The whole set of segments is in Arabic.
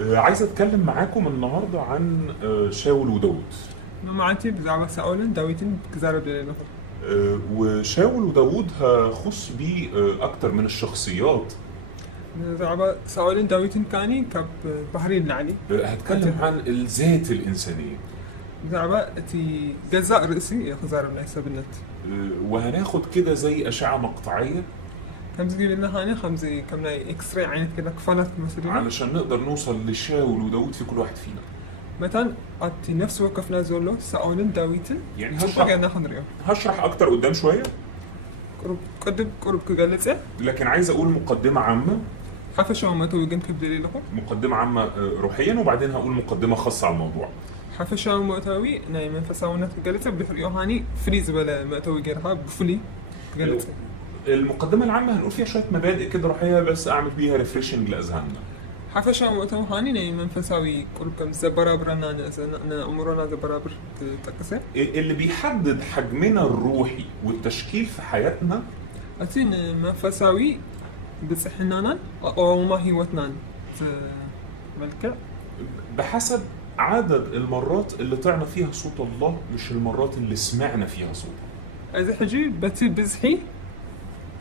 عايز اتكلم معاكم النهارده عن شاول وداود. معتي بزعبة سأولن داويتن كزارب ليلة. وشاول وداود هخص بيه اكتر من الشخصيات. زعبة سأولن داويتن كاني كاب بحرين العلي. هتكلم عن الذات الإنسانية. زعبة تي جزاء رئيسي خزارب لحساب النت. وهناخد كده زي أشعة مقطعية كم زي لنا هاني خمسة كم لاي إكس راي عينت كده كفالات مثلا. علشان نقدر نوصل لشاول وداود في كل واحد فينا. مثلا أتي نفس وقفنا زولو سأولن داويتن. يعني هشرح أكتر قدام شوية. قرب كجلسة. لكن عايز أقول مقدمة عامة. حفشوا ما توجن كبدلي لهم. مقدمة عامة روحيا، وبعدين هقول مقدمة خاصة على الموضوع. حفشوا مؤتوي نايم فساونا جلسة بحريو هاني فريز بلا مؤتوي جرها بفلي جلسة. المقدمة العامة هنقول فيها شوية مبادئ كده روحية، بس أعمل بيها ريفريشنج لأذهاننا. حفشة وقتها هاني نايم فساوي قرب كم زبرابر أنا أمورنا زبرابر تكسر. اللي بيحدد حجمنا الروحي والتشكيل في حياتنا أتين ما فساوي بصحنانا أو ما هي وتنان ملكة بحسب عدد المرات اللي طعنا فيها صوت الله، مش المرات اللي سمعنا فيها صوته. إذا حجي بتي بزحي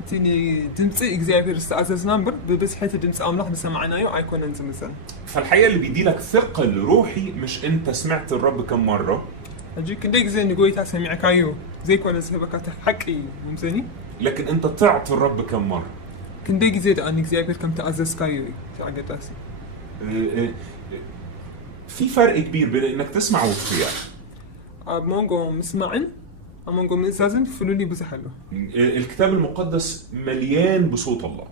تيني دمسي إجزابير استعزز نمبر ببزحي تدمس أملاح بسمعنا يو أيكون أنت مثلا. فالحقيقة اللي بيديلك ثقل روحي مش أنت سمعت الرب كم مرة. أجيك ديك زي نقول تسمعك أيو زي كون سبكة حقي ممزني. لكن أنت تعطي الرب كم مرة. كنديك زيد أن إجزابير كم تأزز كايو تعقد أسي. في فرق كبير بين انك تسمع وتطيع. مونغو مسمعن مونغو مسازن فلولي بزحلو. الكتاب المقدس مليان بصوت الله.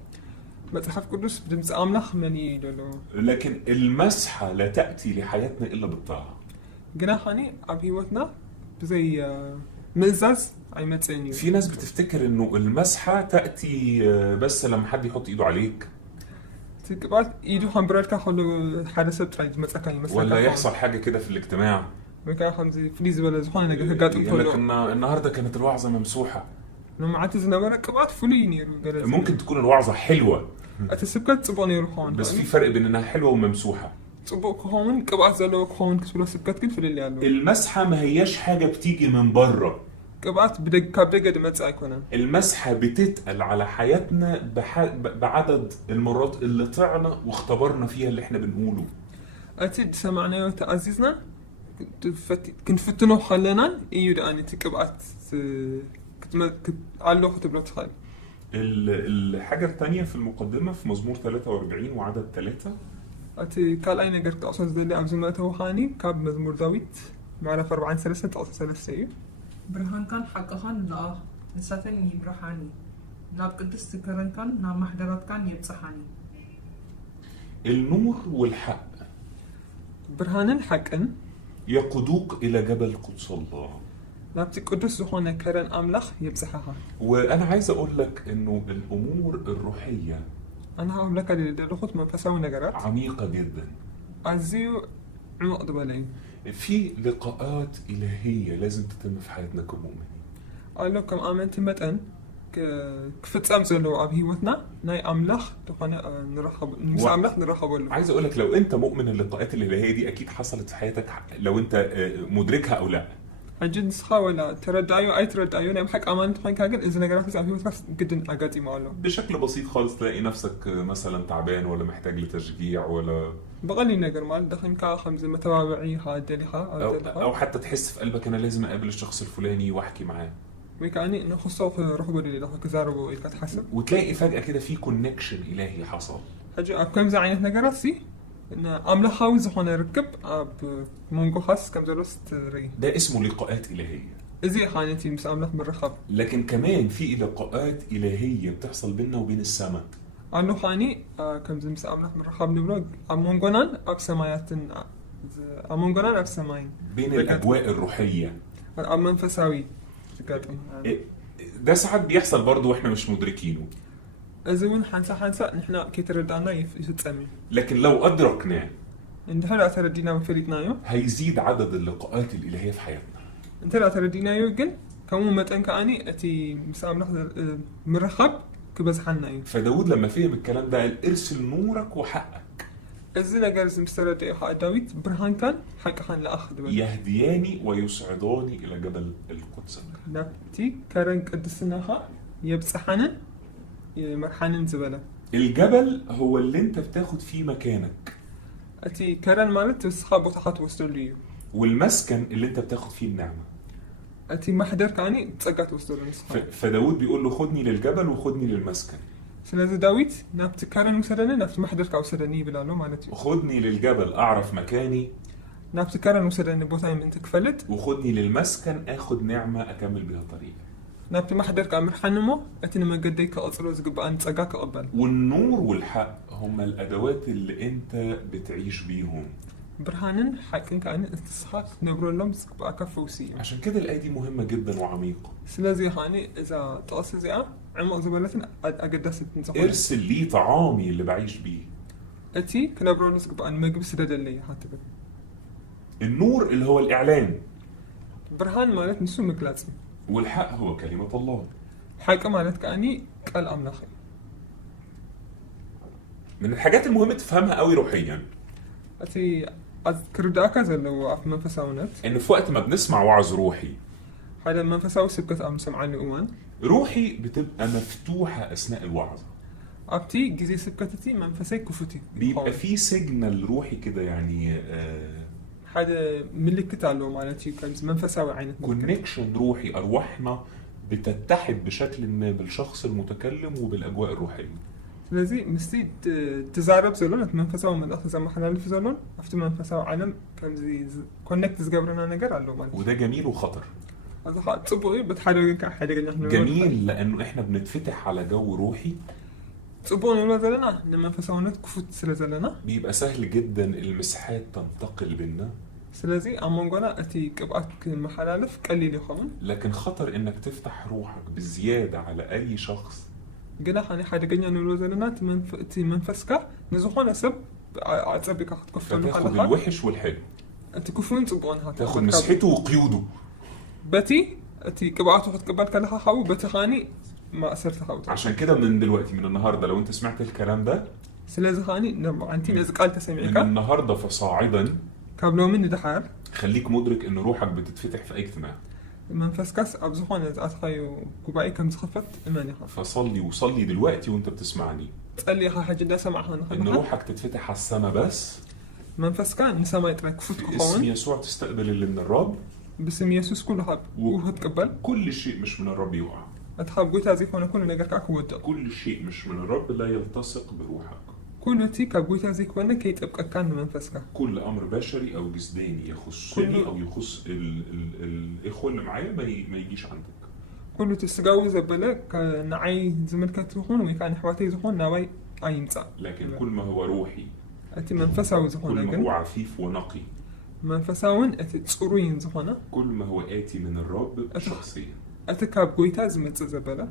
متحف قدس بدمس أملخ مني لولو. لكن المسحة لا تأتي لحياتنا إلا بالطاعة. جناحاني أبهيوتنا بزي مزاز أي متسيني. في ناس بتفتكر إنه المسحة تأتي بس لما حد يحط إيده عليك. تقبل إيدو حمبرات كحلو حادثة ترايد مسكاني مسكان. ولا يحصل حاجة كده في الاجتماع. بكا خمسة فليز ولا زحون أنا قاعد أقول. لكن النهاردة كانت الوعظة ممسوحة. لما عتزنا برا كبات فليني. ممكن تكون الوعظة حلوة. أتسبكت صباني روحان. بس في فرق بين إنها حلوة وممسوحة. صبوك هون كبات زلوك هون كسبلا سبكت كل فلي اللي عنده. المسحة ما هياش حاجة بتيجي من بره. كبات بدق دمت سايكونا. المسحة بتتقل على حياتنا بعدد المرات اللي طعنا واختبرنا فيها اللي احنا بنقوله. أتيد سمعنا وتعزيزنا كنت فتنو خلنا يود أني تكبات كنت علو خطبلت خال. الحاجة الثانية في المقدمة في مزمور 43 وعدد 3. أتي قال أين قرت أصلا ذلي عبزمته وخاني كاب مزمور داويد معرف 40 سلسة أصلا سلسة. برهان كان حقهان لا نساتن يبرهاني لا قدس تكرن كان نا محضرات كان يبصحاني. النور والحق برهانن حقن يقودوك إلى جبل قدس الله. نابتي قدس هنا كرن أملخ يبصحها. وأنا عايز أقول لك إنه الأمور الروحية أنا هقول لك اللي لخط ما فساو نجارات عميقة جدا. عزيو عمق دبلين. في لقاءات إلهية لازم تتم في حياتنا كمؤمنين. قال لكم آمنت متن كفت أمزلو أبي وثنا ناي أملخ تقنا نرحب أملخ نرحب له. عايز أقول لك لو أنت مؤمن اللقاءات الإلهية دي أكيد حصلت في حياتك، لو أنت مدركها أو لا. أجد سخاولا تردايو أي تردايو نعم حق أمانة حين كاجل إذا نجارات أبي وثنا جدا أجاتي معلو. بشكل بسيط خالص تلاقي نفسك مثلا تعبان ولا محتاج لتشجيع ولا بغلي نجار مال دخل كخمسة متابعي هادلها أو حتى تحس في قلبك أنا لازم أقابل الشخص الفلاني وأحكي معاه. ويكاني إنه خصوصا رحبوا لي لو كزاروا إلك تحسب. وتلاقي فجأة كده في كونكشن إلهي حصل. حاجة أبكم زعينة نجاراتي إن عمله خاوز هون ركب أب مونجو خاص كم زلوست ري. ده اسمه لقاءات إلهية. إزاي خانتي مس عمله بالرخب. لكن كمان في لقاءات إلهية بتحصل بيننا وبين السماء. أنو خاني كم زي مس عمله بالرخب نبلغ أمونجونان أب سمايات أمونجونان أب سماين. بين الأجواء الروحية. أمن فساوي. ده ساعات بيحصل برضو وإحنا مش مدركينه. أزون حنسا نحنا كتردانا يتسمي. لكن لو أدركناه إنت هلا تردينا وفريتنايو. هيزيد عدد اللقاءات الإلهية في حياتنا. أنت لا تردينايو جن كمون متن كأني أتي مسام لحظة مرخب كبزحنايو. فداود لما فهم الكلام ده قال ارسل نورك وحقك. እዚ ነገር እዚ ምስ ተረድኡ ከዓ ዳዊት ብርሃን كان حق خان لأخذ بل يهدياني ويسعداني إلى جبل القدس. نبتي كرن قدسناها يبصحنن يمرحنن زبله. الجبل هو اللي انت بتاخد فيه مكانك. أتي كرن مالت وسخا بوتاحات وصلوا والمسكن اللي انت بتاخد فيه النعمة. أتي محضر كاني تصقات وصلوا نسخا. فداود بيقول له خدني للجبل وخدني للمسكن. سلازي داويت نبت كرن وسدني نبت محضر كا وسدني بلالو مالتي. خدني للجبل أعرف مكاني. نبت كرن وسدني بوتاي من تكفلت. وخدني للمسكن آخد نعمة أكمل بها طريقي. نبت محضر كا مرحنمو أتي ما قدي كأصلو زقبا أنت تصقاك قبل. والنور والحق هم الأدوات اللي أنت بتعيش بيهم. برهانن حقن كأن استصحاق نبرو لهم زقبا كفوسي. عشان كده الآية دي مهمة جدا وعميقة. سلازي هاني إذا تقص زيها عمق زبالتنا أقدست نزخون. ارسل لي طعامي اللي بعيش بيه. أتي كنبرو نزقبا أن مقب سدد اللي هاتبت. النور اللي هو الإعلان. برهان مالت نسو مقلاتي. والحق هو كلمة الله. حق مالت كأني قال أملاخي. من الحاجات المهمة تفهمها قوي روحيا. أتي أذكر داكا زلو عف منفساونت. إن في وقت ما بنسمع وعظ روحي. هذا منفساو سبكة أم سمعاني أمان. روحي بتبقى مفتوحة أثناء الوعظ. أبتي جزي سبكتتي منفسي كفتي. بيبقى في سيجنال روحي كده يعني هذا ملك تعلم مالتي كان منفساوي عينك. كونكشن روحي أرواحنا بتتحد بشكل ما بالشخص المتكلم وبالأجواء الروحية. لذي مستي تزارب زلون منفساو من أخذ زمان حلال في زلون أفتي منفساو عالم كان زي كونكت زجبرنا نجار على مالتي. وده جميل وخطر. هذا حق تصبغي بتحرك كحاجة نحن. جميل لأنه إحنا بنتفتح على جو روحي. تصبغون ولا زلنا لما فساونت كفوت سلزلنا. بيبقى سهل جدا المساحات تنتقل بينا. سلازي أمانقنا أتي كبقات محلالف قليل يخون. لكن خطر إنك تفتح روحك بزيادة على أي شخص. قلنا حاني حاجة جنيا نقول زلنا تي منفسكا نزخون سب عصبك أخذ كفون فتاخد الوحش والحلو. أنت كفون تصبغون هذا. تاخد مسحته وقيوده. بتي أتي كبقات وخد كبات كلها حاو بتخاني ما أثرت حاوت. عشان كده من دلوقتي من النهاردة لو أنت سمعت الكلام ده. سلازي خاني نبع أنتي نزق قال تسمعك. من النهاردة فصاعدا. قبله مني دحار. خليك مدرك إن روحك بتتفتح في أي اجتماع. منفسكاس أبزخون أتخيو كوباي كم زخفت إيماني خاف. فصلي وصلي دلوقتي وأنت بتسمعني. تسألي حاجة دا سمعها إن روحك تتفتح على السما بس. منفسكا نسمع يترك فوت في اسم كخون. يسوع تستقبل اللي من الرب. باسم يسوع كل حب وهتقبل. كل شيء مش من الرب يوقع. أتحب قلت هذه هنا كل نجار كأكود. كل شيء مش من الرب لا يلتصق بروحك. كل تيك قلت هذه هنا كي تبقى كان منفسكا. كل أمر بشري أو جسداني يخصني أو يخص الإخوة اللي معايا ما يجيش عندك. كل تستجاوز زبالك نعي زملك تروحون ويكان حواتي زخون ناوي أيمسا. لكن كل ما هو روحي. أتي منفساو زخون. كل ما هو عفيف ونقي. منفساون أتي تصورين زخونة. كل ما هو آتي من الرب شخصيا. أتكاب قويتا زملت زبالة.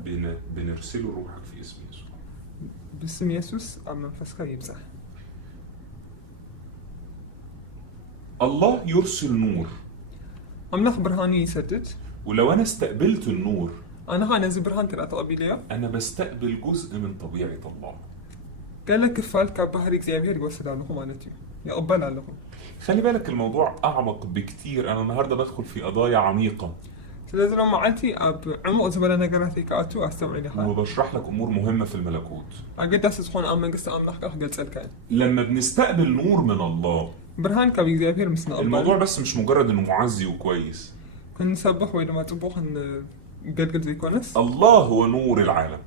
بنرسله روحك في اسم يسوع. باسم يسوع أم منفسكا يمسح. الله يرسل نور. أملاخ برهاني يسدد. ولو أنا استقبلت النور. أنا هنزل برهان تلقى قبيلية. أنا بستقبل جزء من طبيعة الله. قال لك كفال كبهرك زي بير جوسد لهم مالتي يقبل لهم. خلي بالك الموضوع أعمق بكتير. أنا النهاردة بدخل في قضايا عميقة. لازم لما عالتي عمق زبالة نجاراتي كأتو أستوعب لها. وبشرح لك أمور مهمة في الملكوت. أقدر أسخون أم قصة أم لحق أخجل سألك. لما بنستقبل نور من الله. برهان كبير زي بير مسنا. الموضوع بس مش مجرد إنه معزي وكويس. كن نسبح وإذا ما تبوخ إن قلقل زي كونس. الله هو نور العالم.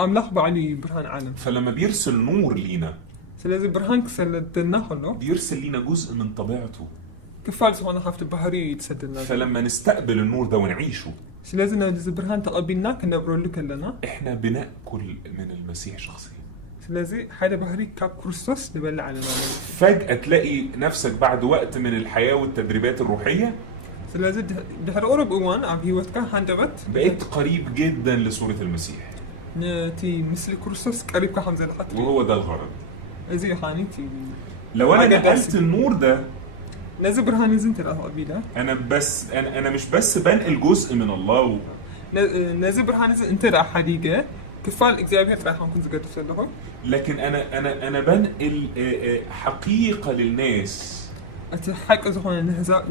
أم لحق بعلي برهان عالم. فلما بيرسل نور لينا. لازم برهان كسل الدنا خلو. بيرسل لينا جزء من طبيعته. كفال سوانا خافت بحري يتسدلنا. فلما نستقبل النور ده ونعيشه. لازم نزل برهان تقبلنا كنا برولو كلنا. إحنا بنأكل من المسيح شخصيا. لازم حدا بحري كاب كريستوس نبلع على العالم. فجأة تلاقي نفسك بعد وقت من الحياة والتدريبات الروحية. لازم بحر قرب أوان عم هيوتك هندبت. بقيت قريب جدا لصورة المسيح. تي مثل كريستوس قريب كحمزة لحتى. وهو ده الغرض. إزاي حانيتي. لو أنا نقلت النور ده. نازل برهان نزلت القبيلة. أنا مش بس بنقل جزء من الله. نازل برهان نزل أنت رأى حديقة كفال إجزابير راح نكون زقد في اللغة. لكن انا بنقل حقيقه للناس، أتحقق زخون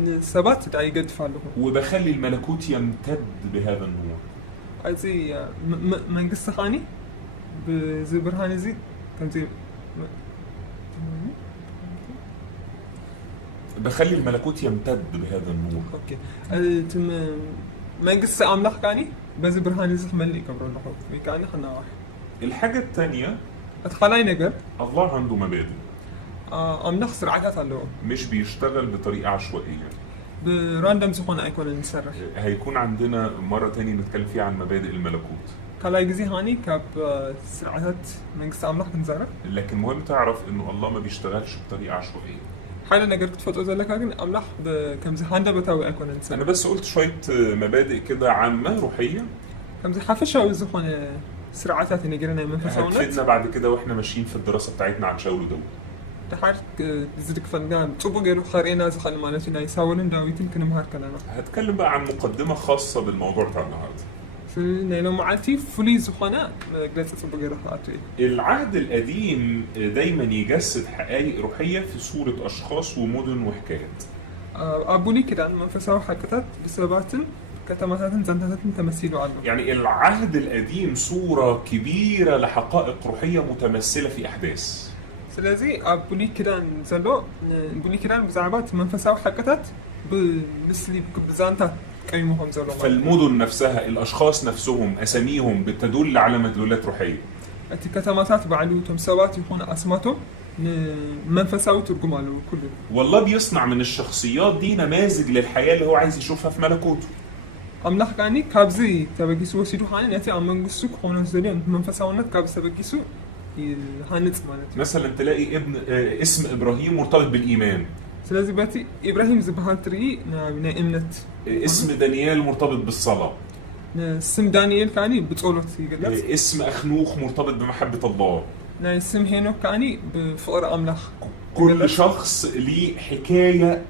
الثبات تدعي قد في اللغة. وبخلي الملكوت يمتد بهذا النور. أزي من قصة خاني بزي برهان زي كم زي بخلي الملكوت يمتد بهذا النور. أوكي. تم من قصة أملاح كاني بزي برهان زي ملي قبل اللغة ويكاني خلنا واحد. الحاجه الثانيه، أتخلي نقر الله عنده مبادئ، أملاح سرعتها اللغة مش بيشتغل بطريقه عشوائيه. براندم زخون أيكون نسرح. هيكون عندنا مره تانية نتكلم فيها عن مبادئ الملكوت. كلا يجزي هاني كاب سرعات من قصة أملاح بنزارة. لكن مهم تعرف انه الله ما بيشتغلش بطريقه عشوائيه. حالا نقر كنت فتوى زلك لكن أملاح كم زي هاندا بتاوي أيكون انا نسرح. بس قلت شويه مبادئ كده عامه روحيه كم زي حافش أو زخون سرعات نقرنا من فسونات. هتفيدنا بعد كده واحنا ماشيين في الدراسه بتاعتنا عن شاول وداود. تحرك زدك فنان طبق له خارينا زخل مالتنا يساولن داويتين كنا مهار كلامه. هتكلم بقى عن مقدمه خاصه بالموضوع بتاع النهارده. في نيلو معلتي فلي زخنا جلسة طبق له خاطري. العهد القديم دايما يجسد حقائق روحيه في صوره اشخاص ومدن وحكايات. أبولي كده من فساو حكتات بسببات كتماتات زنتات تمثيل عنه. يعني العهد القديم صوره كبيره لحقائق روحيه متمثله في احداث. سلازي أبولي كده زلو بولي كده بزعبات من فساو حكتات بمثلي بزانتا قيمهم زلو. فالمدن نفسها، الاشخاص نفسهم، اساميهم بتدل على مدلولات روحيه. أتي كتماتات بعلوتهم سوات يكون أسماتهم من فساو ترجم له كله. والله بيصنع من الشخصيات دي نماذج للحياه اللي هو عايز يشوفها في ملكوته. أملاح كاني كابزي تبغيسو وسيدو هاني نأتي أمن قصو كونه زلين من فساونات كابز تبغيسو هانت مالتي. مثلا تلاقي اسم ابراهيم مرتبط بالايمان. سلازي باتي إبراهيم زبهان تري نا إمنت. اسم دانيال مرتبط بالصلاه. اسم دانيال كاني بتقولت يقلت. اسم اخنوخ مرتبط بمحبه الله. نا اسم هينو كاني بفقر أملاح. كل شخص ليه حكايه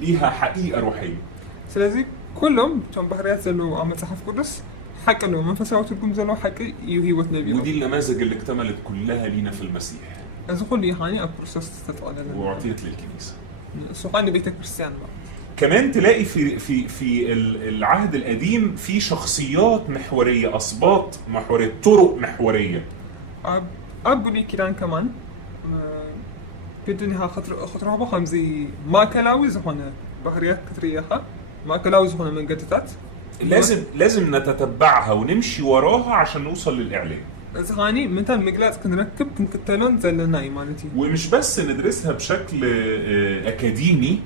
ليها حقيقه روحيه. سلازي كلهم تم بحريات زلو عم تصحف قدس حكى له من فساو ترجم زلو حكي يهيوت نبيه. ودي النماذج اللي اكتملت كلها لينا في المسيح. أزخل لي هاني أبروسس تتقال. واعطيت للكنيسه. سوقاني بيتك كريستيان بقى. كمان تلاقي في العهد القديم في شخصيات محوريه، اسباط محوريه، طرق محوريه. أبولي كيران كمان بدنها خطرها بخمزي ما كلاوز هنا بحريات كتريها ما كلاوز هنا من قدتات. لازم نتتبعها ونمشي وراها عشان نوصل للإعلان. زهاني متى مقلات كنا نركب كنكتلون زلنا إيمانتي. ومش بس ندرسها بشكل أكاديمي.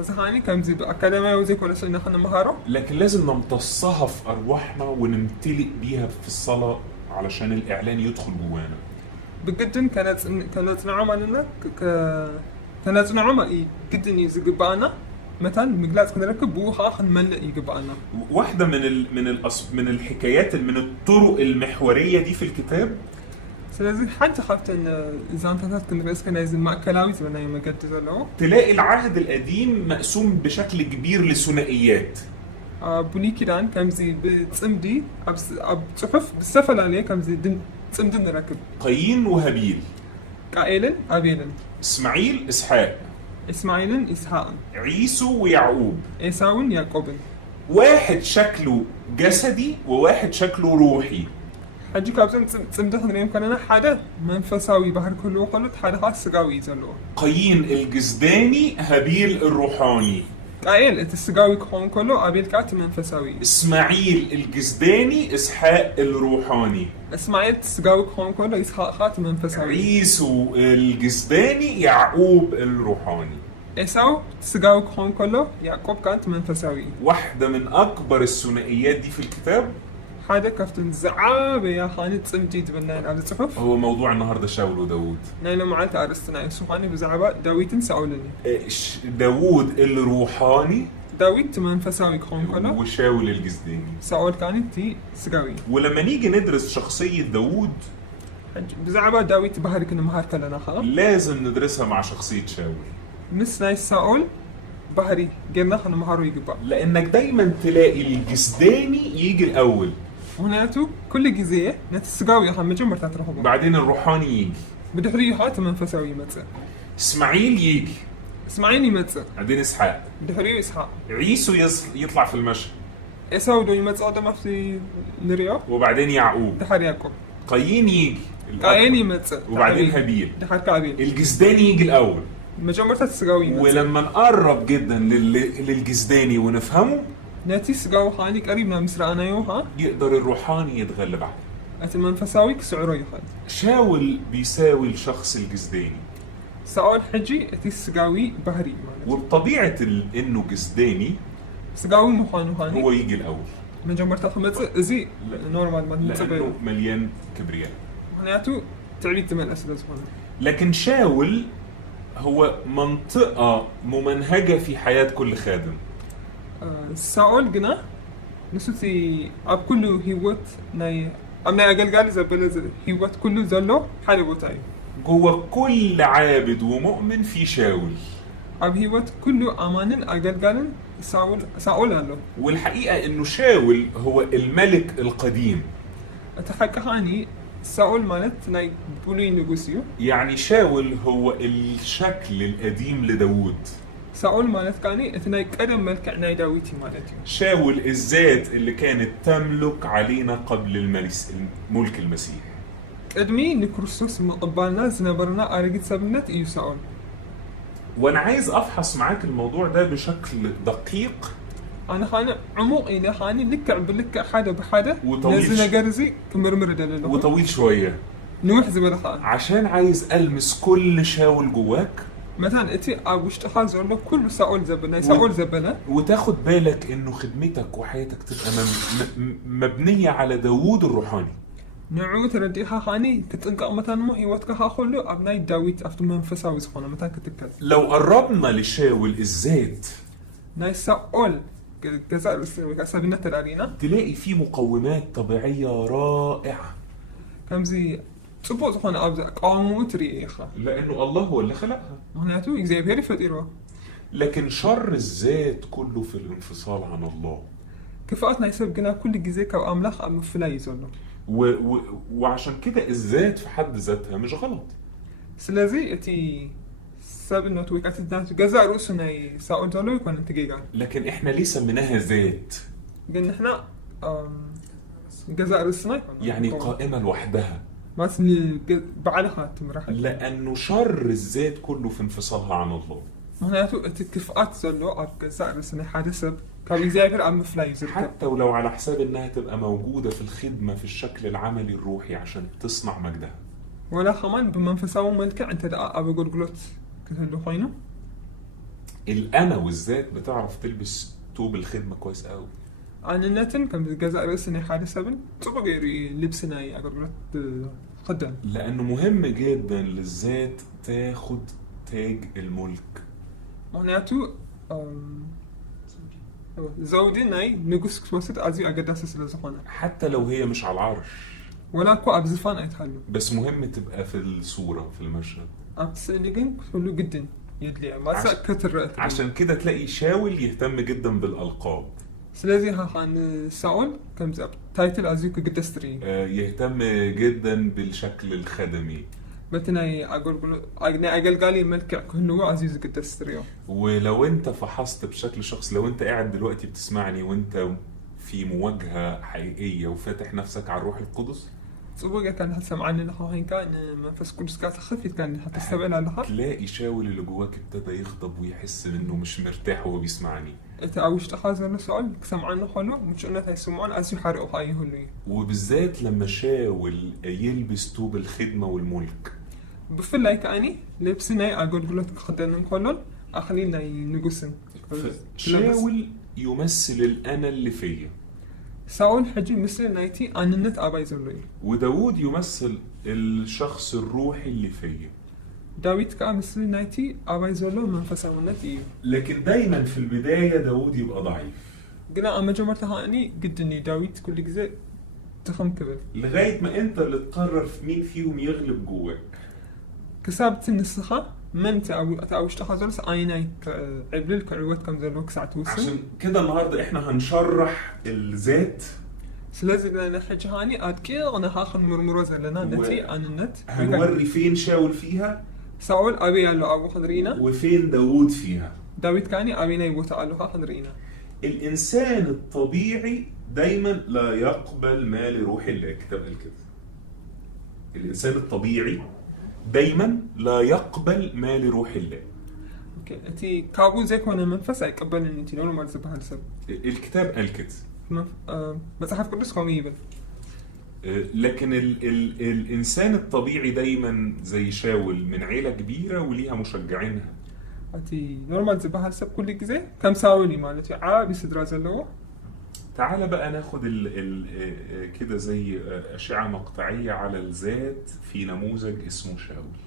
زهاني كم زي أكاديمية وزي كل شيء نحن مهارة. لكن لازم نمتصها في أرواحنا ونمتلئ بيها في الصلاة علشان الإعلان يدخل جوانا. بجد كانت نعمة لنا كانت نعمة جدا يزقبانا. مثلا مقلات كنا نركب وخاخ نملئ يقبعنا. واحدة من الحكايات من الطرق المحورية دي في الكتاب. سلازي حتى خفت إن إذا أنت كنت بس كنا يزن مع كلاوي زمنا يوم قد تزلوا. تلاقي العهد القديم مقسوم بشكل كبير لثنائيات. بني كيران كم زي بتصمدي أب صحف بالسفل عليه كم زي تصمدي نركب. قايين وهابيل. قائلا أبيلا. إسماعيل إسحاق. إسماعيل إسحاق. عيسو ويعقوب. إيساو يعقوب. واحد شكله جسدي وواحد شكله روحي. حجي كابزن تصمدي خلينا كنا حدا منفساوي بحر كله وقلت حدا خاص سقاوي زلوا. قايين الجسداني، هابيل الروحاني. قائل السقاوي كون كله أبيل كات منفساوي. إسماعيل الجسداني، إسحاق الروحاني. إسماعيل السقاوي كون كله إسحاق خات منفساوي. عيسو الجسداني، يعقوب الروحاني. إيساو السقاوي كون كله يعقوب كانت منفساوي. واحدة من أكبر الثنائيات دي في الكتاب. هذا كفتن زعابة يا خاني تصمتي تبنين على الصحف. هو موضوع النهاردة شاول وداود. نايلو معلت أرستنا يسوخاني بزعابة داويد سأولني. داود الروحاني. داويد منفساوي كون كله. وشاول الجسداني. سأول كانت تي سقاوي. ولما نيجي ندرس شخصية داود بزعابة داويد بحر كنا مهار كلنا خلاص. لازم ندرسها مع شخصية شاول. مس نايس سأول بحري جينا خنا مهارو يقبع. لأنك دايما تلاقي الجسداني يجي الأول. معناته كل جزية نتسقاوي خا مجمرتا ترحبوا بعدين الروحاني يجي، بدحريو هات منفساوي متى اسماعيل يجي، اسمعيني متى بعدين اسحاق، بدحريو إسحاق عيسو يطلع في المشهد، إساو دو يمتى قدام في نريو وبعدين يعقوب، دحر يعقوب قايين يجي قاين يمتى وبعدين هابيل، دحر كابيل الجزداني يجي الاول. مجمرتا تسقاوي متى ولما نقرب جدا للجزداني ونفهمه ناتي سقاو خاني قريبنا مصر أنا يوها يقدر الروحاني يتغلب عليه. أتي منفساوي كسعرو يخد شاول بيساوي الشخص الجزداني، سأول حجي أتي سقاوي بهري وبطبيعة إنه جزداني سقاوي مخانو خاني هو يجي الأول مجمرتا خمسة زي نورمال ما نتبعي لأنه مليان كبرياء. معناته تعبيد من الأسئلة زمان لكن شاول هو منطقة ممنهجة في حياة كل خادم. ساول قنا نسوتي أب كله هيوت ناي أمنا أقل زبالة هيوت كله زلو حالي بوتاي جوه كل عابد ومؤمن في شاول، أب هيوت كله أمان أقل ساول هلو. والحقيقة إنه شاول هو الملك القديم. أتحكى هاني ساول مالت ناي بولي نغوسيو، يعني شاول هو الشكل القديم لداود. ساول مالت كاني اتناي قدم ملك ناي داويتي مالتي. شاول الذات اللي كانت تملك علينا قبل ملك المسيح. قدمي نكرسوس مقبالنا زنبرنا أرجت سبنت إيو ساول. وانا عايز افحص معاك الموضوع ده بشكل دقيق. أنا خاني عموقي إذا خاني لك بلك حدا بحدا نزل جرزي كمرمر دلله وطويل شوية نوح زبالة عشان عايز ألمس كل شاول جواك. مثلا اتي ابوش تخاز ولا كل ساول زبنة ساول زبنة وتاخد بالك انه خدمتك وحياتك تبقى مبنية على داوود الروحاني. نعود رديها خاني تتنقى مثلا مو هيوتك خاخلو ابناي داويد افتو منفساوي زخونه مثلا كتكل. لو قربنا لشاول الذات ناي ساول جزاء سبنة الارينا تلاقي فيه مقومات طبيعية رائعة. كم زي صبوت زخونه ابدا قامو تريخه لانه الله هو اللي خلقها. معناته اكزابيري فديرو. لكن شر الذات كله في الانفصال عن الله. كفاءتنا يسبب جنا كل جزيك او املاخ ام فلاي زلو. وعشان كده الذات في حد ذاتها مش غلط. سلازي اتي سبب انه تويكات الدانس جزاء رؤوسنا ساول زلو يكون انت جيجا. لكن احنا ليه سميناها ذات؟ قلنا احنا جزاء رؤوسنا يعني قائمة لوحدها. ما تني بعد خاتم راح. لأنه شر الذات كله في انفصالها عن الله. معناته الكفاءات زلوا أب جزاء رسمي حادثة كابي زايفر أم فلايز. حتى ولو على حساب إنها تبقى موجودة في الخدمة في الشكل العملي الروحي عشان تصنع مجدها. ولا خمان بمنفسه ملك أنت دا أبي قلقلت كتلو خينا. الأنا والذات بتعرف تلبس توب الخدمة كويس قوي. أنا النتن كم جزاء رسمي حادثة بن تبغى غيري لبسنا أقولت خدام. لأنه مهم جدا للذات تاخد تاج الملك. معناته زودي ناي نقص كوسط أزي أقدس سلزخانة. حتى لو هي مش على العرش. ولا كو أبزفان أيتحلو. بس مهم تبقى في الصورة في المشهد. أبس اللي جن كله جدا يدلي ما كتر. عشان كده تلاقي شاول يهتم جدا بالألقاب. سلازي ها خان ساول كم زب تايتل أزيك قدستري. يهتم جدا بالشكل الخدمي. بتناي أقول قالي ملك كأنه عزيز قدستري. ولو أنت فحصت بشكل شخص، لو أنت قاعد دلوقتي بتسمعني وأنت في مواجهة حقيقية وفاتح نفسك على الروح القدس، صبغة كان هتسمعني لها كان منفس كل سكات خفيت كان هتستبعد لها. تلاقي شاول اللي جواك ابتدى يغضب ويحس إنه مش مرتاح وهو بيسمعني. أنت أوش تخاذ سؤال سمعنا خلو مش أنه هيسمعون أزي حرقوا هاي هلي. وبالذات لما شاول يلبس توب الخدمة والملك. بفلاي كأني لبسنا أقول لك خدنا نقولون أخلينا نقسم. شاول يمثل الأنا اللي فيا. ساول حجي مثل نايتي أنا النت أباي زلوي. وداود يمثل الشخص الروحي اللي فيا. داويد كمثل نايتي أباي زلو منفسه ونتي. لكن دايما في البداية داود يبقى ضعيف. قلنا أما جمرتها أني قد إني داويد كل جزء تخم كبر. لغاية ما أنت اللي تقرر في مين فيهم يغلب جواك. كسبت النسخة من تأوش تخزرس عيني عبلل كعوات كم زلوك ساعة وصل. عشان كده النهاردة إحنا هنشرح الذات سلازي لنا حجي هاني أدكيغنا هاخن مرمرو زلنا نتي أننت هنوري فين شاول فيها ساول أبي يالو أبو خضرينا وفين داود فيها. داويد كاني أبي نيبو تعالو خضرينا. الإنسان الطبيعي دايما لا يقبل ما لروح الله، كتاب الكذب. الإنسان الطبيعي دايما لا يقبل ما لروح الله. اوكي انتي كابو زي كونه منفس يقبل ان انتي نور مال زبها السب الكتاب الكذب. مصحف قدس قومي لكن الإنسان الطبيعي دايما زي شاول من عيلة كبيرة وليها مشجعينها. انتي نور مال زبها السب كل جزء كم ساولي مالتي عابي صدرا زلو. تعال بقى ناخد كده زي أشعة مقطعية على الذات في نموذج اسمه شاول.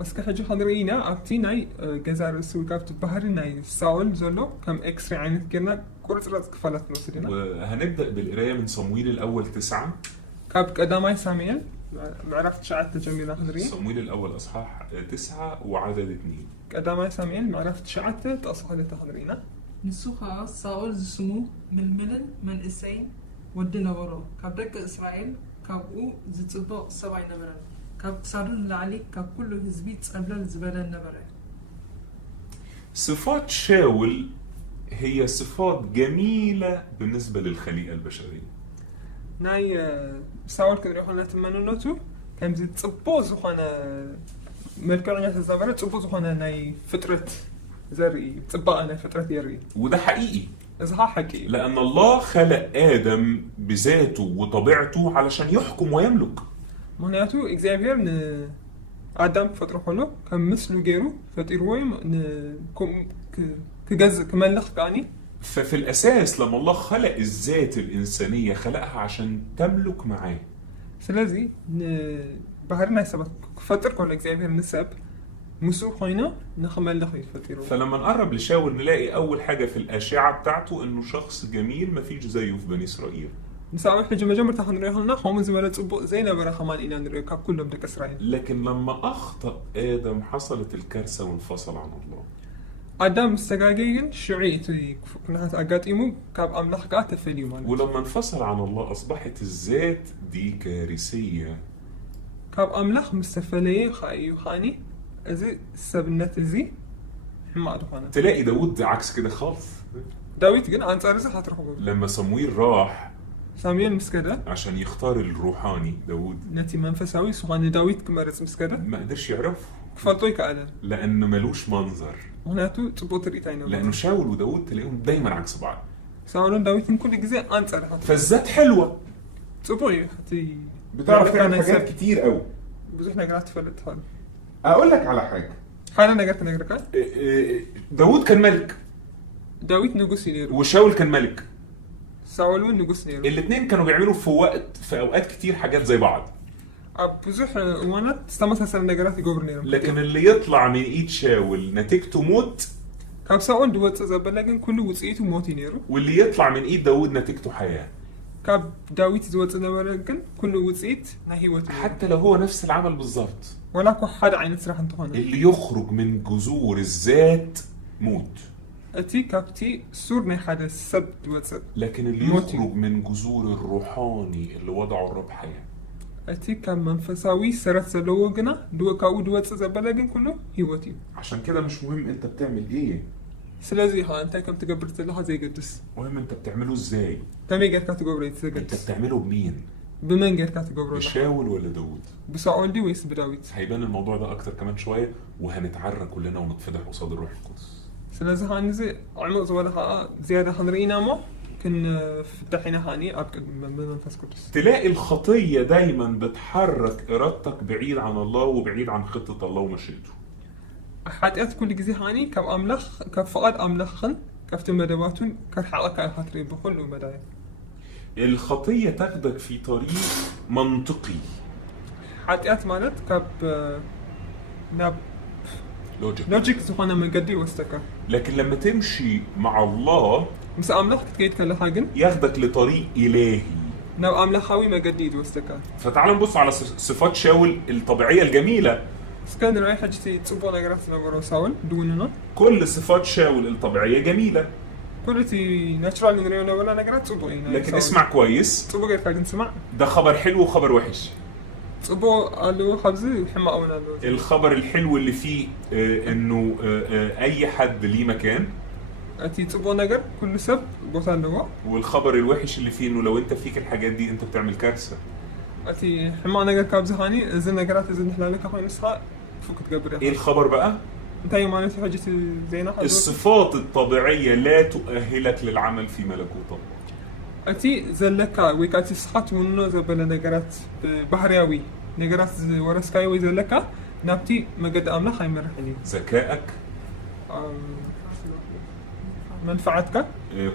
اسكا حجي خضرينا اكتي ناي جزار السوي كابت بحر ناي ساول زلو كم اكسري عينت كنا كورت راس كفالت نوصلنا. وهنبدأ بالقراية من صمويل الأول 9. كاب قدامي ساميل معرفت شعات تجميل خضرين. صمويل الأول أصحاح 9 وعدد 2. قدامي ساميل معرفت شعات تصحى خضرينا. نسوخا ساول زسمو ململن من إسين ودنا ورو كاب دك إسرائيل كابو زتصبق سبعي نبرا كاب صادون لعلي كاب كله هزبيت قبل زبالة نبرا. صفات شاول هي صفات جميلة بالنسبة للخليقة البشرية. ناي ساول كده يخلنا تمنونتو كان زي تصبو زخانة ملكرنية الزمرة تصبو زخانة ناي فترة زري تصبق أنا فترة يري. وده حقيقي. إذا حكي. لأن الله خلق آدم بذاته وطبيعته علشان يحكم ويملك. مهنياتو إكزافير آدم فترة حلو كان مثله غيره فتيرويم كجز كملخ كاني. ففي الأساس لما الله خلق الذات الإنسانية خلقها عشان تملك معاه. سلازي بحرنا يسبب فترة كل إكزافير نسب مسو خوينا نخمل لخي فتيرو. فلما نقرب لشاول نلاقي أول حاجة في الأشعة بتاعته إنه شخص جميل ما فيش زيه في بني إسرائيل. نساوي حاجة مجمر تاخد نريحنا خامن زملاء صبوا زينا برا خمان إلى نريح كاب كلهم دك إسرائيل. لكن لما أخطأ آدم حصلت الكارثة وانفصل عن الله. آدم استجاجين شعيتي كنها أجات إيمو كاب أملاح قاعدة في اليوم. ولما انفصل عن الله أصبحت الذات دي كارثية. كاب أملاح مستفلية خايو خاني أزي سبنت زي ما أدخلنا. تلاقي داود عكس كده خالص. داويد جن عن صارزة حتروح. لما صمويل راح ساميل مسكدة عشان يختار الروحاني داود نتي منفساوي سوغان داويد كمارس مسكدة ما قدرش يعرف كفالتوي كأدن لأنه ملوش منظر. هناتو تبوت ريتاينو لأنه شاول وداود تلاقيهم دايما عكس بعض. ساولون داويد من كل جزء أنصر حتى. فالذات حلوة. تبوي حتى بتعرف تعمل حاجات كتير قوي. بزحنا قرأت فلت هذا. أقول لك على حاجة. حالا نقرأ داود كان ملك. داويد نجوس نيرو. وشاول كان ملك. ساولون نجوس نيرو. الاثنين كانوا بيعملوا في أوقات كتير حاجات زي بعض. بزح وانا استمت هسه نقرأت جوفرنيرو. لكن اللي يطلع من إيد شاول نتيجته موت. كاب ساول دوت زبل لكن كله وصيته موتي نيرو. واللي يطلع من إيد داود نتيجته حياة. كاب داويد دوت زبل لكن كله وصيت نهي وتي. حتى لو هو نفس العمل بالظبط. ولا كو حد عين صراحة انتهانا. اللي يخرج من جذور الذات موت. أتي كابتي سورني حدث سب دوت. لكن اللي موتي. يخرج من جذور الروحاني اللي وضعه الرب حياة. أتي كم منفساوي سرت زلوجنا دو كاو دوت زبل لكن كله هيوتي. عشان كده مش مهم انت بتعمل ايه. سلازي ها انت كم تقبرت لها زي قدس. مهم انت بتعمله ازاي. كم يقدر كاتقبرت زي انت قدس. بتعمله بمين. بمن قدر كاتقبرت. بشاول ولا داود. بساول دي ويس بداويد. هيبان الموضوع ده اكتر كمان شوية وهنتعرى كلنا ونتفضح قصاد الروح القدس. سلازي ها نزي عمق زوالها زيادة حضرينا ما كن فتحينا هاني أبكر من منفس قدس. تلاقي الخطية دايما بتحرك إرادتك بعيد عن الله وبعيد عن خطة الله ومشيئته. حاتيات كل جزء هاني كم أملخ كفقد أملخن كفت مدواتون كحلقة خاطري بكل مدايا. الخطية تاخدك في طريق منطقي. حاتيات مالت كب ناب لوجيك سخانة من قدي واستكا. لكن لما تمشي مع الله مس أملخ تكيد كلا حاجن ياخدك لطريق إلهي. ناب أملخاوي ما قدي واستكا. فتعال نبص على صفات شاول الطبيعية الجميلة. سكان رايح حاجتي تصبوا نقرأت نقرأ ساول دوننا. كل صفات شاول الطبيعية جميلة. كلتي ناتشرال نغريو ولا نغرات صبوين لكن اسمع كويس، صبو غير كان نسمع ده خبر حلو وخبر وحش. صبو قالوا خبزي حماقون قالوا الخبر الحلو اللي فيه انه اي حد ليه مكان، اتي صبو نغر كل سب بوتا له. والخبر الوحش اللي فيه انه لو انت فيك الحاجات دي انت بتعمل كارثه. اتي حما نغر كابز هاني اذا نغرات اذا نحلالك اخوي نسخه فوق تقبر ايه الخبر بقى؟ انتي مالتي حاجتي زينه حاجه الصفات الطبيعيه لا تؤهلك للعمل في ملكوت الله. اتي زلكا ويكاتي صحات ونو زبل نغرات بحرياوي نغرات ورسكاي وي زلكا نابتي مقد املاح يمرحني ذكائك، منفعتك،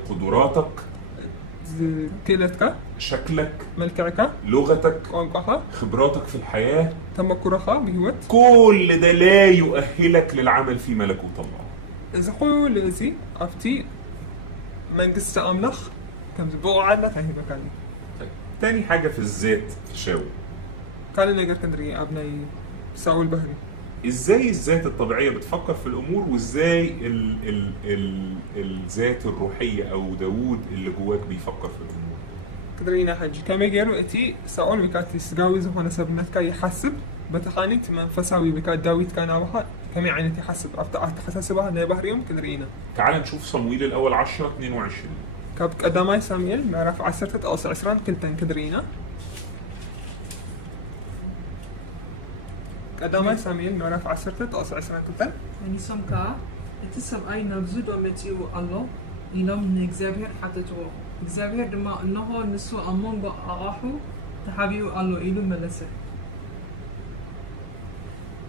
قدراتك، كيلتك، شكلك، ملكعك، لغتك، قنقها، خبراتك في الحياه، تمكرها بهوت. كل ده لا يؤهلك للعمل في ملكوت الله. إذا خو لذي أفتي منقص أملاخ كم زبوع عنا تاني مكاني. طيب. تاني حاجه في الذات في شاول، كان نقدر كندري أبني ساول بهري. ازاي الذات الطبيعيه بتفكر في الامور، وازاي الذات الروحيه او داوود اللي جواك بيفكر في الامور. كدرينا حاجة كم يجرو أتي ساول بكاتي سجاوز هنا سبنت كي يحسب بتخانيت منفساوي بكات داوود كان أبوها كم يعني تحسب أفتح حساسبها إنه بهريهم كدرينا. تعال نشوف صمويل الاول 10:22. كاب قدامي ساميل معرف 10 أو 10 كلتن كدرينا. قدامي ساميل معرف 10 أو 10 كلتن. يعني سمكا اتسم أي نبزو دومتيو الله إلهم نجزابير حتى تو እግዚአብሔር ድማ እነሆ ንሱ ኣብ መንጎ ኣቕሑ ተሓቢኡ ኣሎ ኢሉ መለሰ።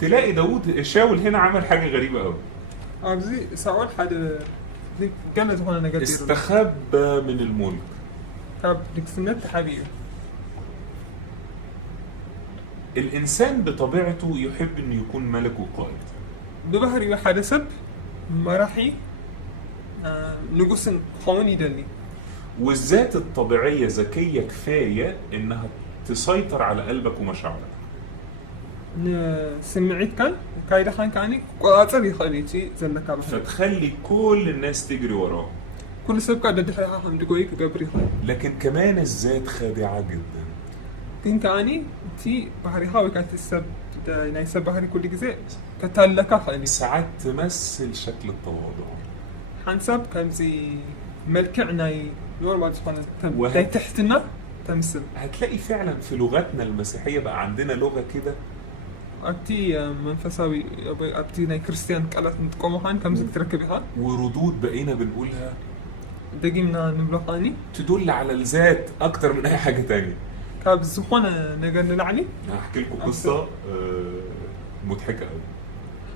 تلاقي داوود شاول هنا عمل حاجه غريبه قوي. أبزي ساول حدا قال هنا نقدر استخبى من الملك. كاب ديكسنت تحبيه. الانسان بطبيعته يحب انه يكون ملك وقائد. ببهري واحد سب مراحي نقص خون يدلي. والذات الطبيعيه ذكيه كفايه انها تسيطر على قلبك ومشاعرك. سمعت كان كايدا خان كاني قاطر يخليتي زلك فتخلي كل الناس تجري وراه. كل سبب قاعد دحرها حمد قويك قبري خان. لكن كمان الذات خادعه جدا. كان كاني تي بحري هاوي كانت السب يعني يسب بحري كل جزء كتلك خالي. ساعات تمثل شكل التواضع. حنسب كان زي ملكعنا نورمال سبحانه تاي تحتنا تمثل. هتلاقي فعلا في لغتنا المسيحيه بقى عندنا لغه كده. أبتي منفساوي أبتي ناي كريستيان قالت نتقومهان كم زك تركبها وردود بقينا بنقولها دقي من المبلغاني تدل على الذات أكتر من أي حاجة تانية. كاب الزخونة نقدر نلعني. هحكي لكم قصة مضحكة أوي.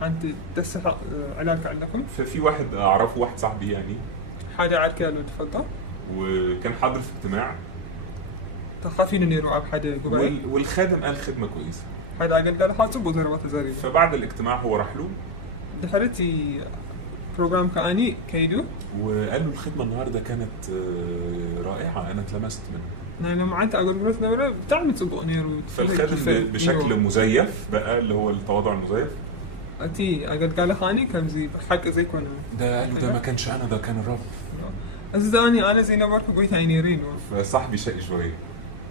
أنت تسحق علاقة عندكم؟ ففي واحد أعرفه، واحد صاحبي يعني، حاجة عاركة له تفضل. وكان حاضر في اجتماع. تخافين إني أروح بحدا قبائل. والخادم قال خدمة كويسة. هذا قال له حاطب وضربات زاري. فبعد الاجتماع هو راح له. دحرتي بروجرام كأني كيدو. وقال له الخدمة النهاردة كانت رائعة، أنا اتلمست منها. نعم لما عانت أقول بس نورة بتعمل تبقى نيرو. فالخادم بشكل مزيف بقى اللي هو التواضع المزيف. أتي قال له خاني كم زي حق زي كونه. ده قال له ده ما كانش أنا، ده كان الرب. أزداني أنا زي نبارك قويت عينيرين. فصاحبي شقي شوية.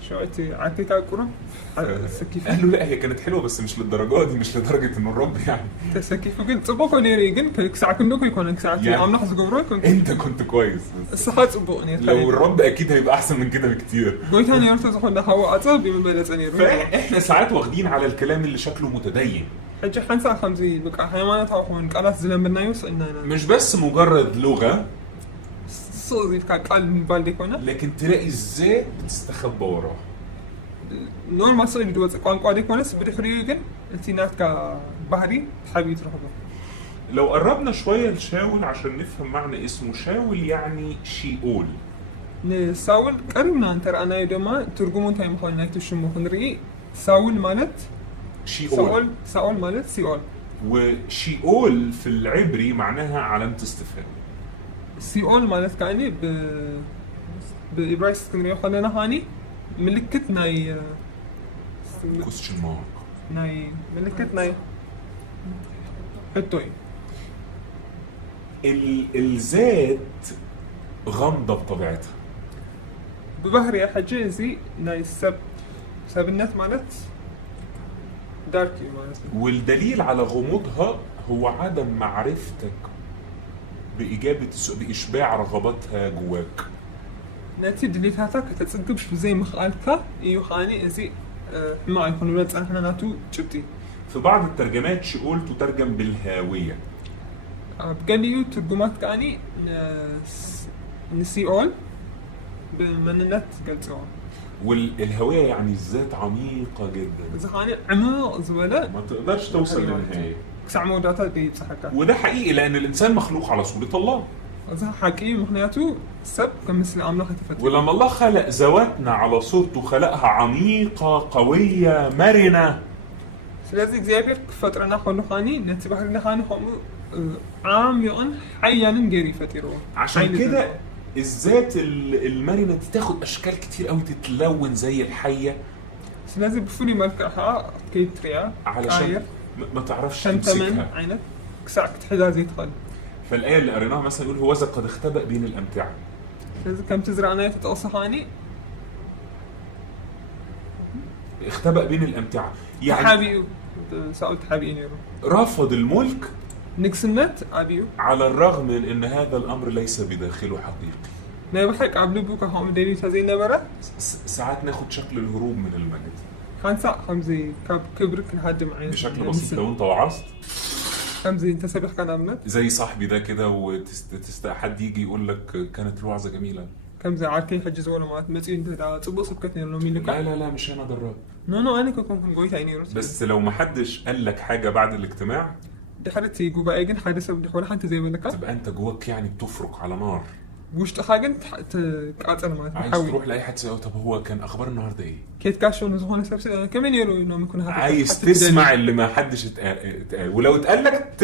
شو أنت عطيك القرب؟ قال له لا هي كانت حلوة بس مش للدرجة دي، مش لدرجة إنه الرب يعني. تسكيف قلت صبوكو نيريجن كساعة كنوكو يكون كساعة يعني عم نحظ قبرك. أنت كنت كويس. الصحات صبوني. لو الرب أكيد هيبقى أحسن من كده بكتير. قلت أنا يرتز خلنا هوا أصابي من بلد أنيرو. فإحنا ساعات واخدين على الكلام اللي شكله متدين. حاجة حنسا خمسي بقى حيوانات هاخون قالت زلم بالنايوس إننا. مش بس مجرد لغة. صوزي قال من بالدي كونه. لكن تلاقي الذات بتستخبى وراه. نورمال صار يدوز قانقوا دي كونس بدحريجن التينات كبحري حبيت رهبة. لو قربنا شوية لشاول عشان نفهم معنى اسمه، شاول يعني شيئول. ساول قريبنا أنتر أنا يدوما ترجمون تايم خلنا تشمو خنري ساول مالت شيئول. ساول مالت سيول. وشيئول في العبري معناها علامة استفهام. سيول مالت كأني بإبرايس كنري خلنا هاني ملكت ناي question mark. ناي ملكت ناي حتوي. الذات غامضة بطبيعتها. ببهري حاجة زي ناي سبنات مالت داركي مالت. والدليل على غموضها هو عدم معرفتك بإشباع رغباتها جواك. ناتي دليتاتك تتصدق زي مخالكا يوخاني ازي ما يكون ولاد احنا ناتو جبتي. في بعض الترجمات شؤول تترجم بالهاوية. بقاليو ترجمات كاني نسيول بمننات قلتوها. والهوية يعني الذات عميقة جدا. زخاني عمق زبالة ما تقدرش توصل للنهاية. كسع موداتها دي بصحكا. وده حقيقي لأن الإنسان مخلوق على صورة الله. زها حقيقي مخنياتو سب كمثل أملاك تفتح. ولما الله خلق ذواتنا على صورته خلقها عميقة قوية مرنة. لذلك زيابير فترة خلو خاني نتبه لنا خاني هم عام يقن حيانا جري فتيرو. عشان كده الذات المرنة تاخد أشكال كتير قوي تتلون زي الحية. لازم بفولي ملكها كيتريا علشان ما تعرفش تمسكها. عينك كسعك تحدها زي تخل. فالآية اللي قريناها مثلا يقول هوذا قد اختبأ بين الأمتعة. لازم كم تزرع ناية تتقصحاني اختبأ بين الأمتعة يعني حابيو سألت حابي نيرو رفض الملك نكسمت أبيو على الرغم من أن هذا الأمر ليس بداخله حقيقي. ما يبحك عبلو بوكا هم ديلي تزين نبرة ساعات ناخد شكل الهروب من المجد. خمسة خمزي كبرك لحد معين بشكل بسيط لو انت وعظت خمزي انت سابق كان عملت زي صاحبي ده كده حد يجي يقول لك كانت الوعظة جميلة كم زي عاركي حجز ولا ما تمسي انت دا تصبص بكتني لو مين لك لا مش انا دراب. نو انا كنت قوي تاني رسل. بس لو ما حدش قال لك حاجة بعد الاجتماع دخلت يجوا بقى ايجن حادثة بدي حوالها انت زي منك تبقى انت جواك يعني بتفرق على نار. وش تخاجن تقاطع معك عايز تروح لاي حد تسأله طب هو كان اخبار النهارده ايه؟ كيت كاشون زهونه سبس كمان يرو انه يكون هذا عايز تسمع اللي ما حدش اتقال ولو اتقال لك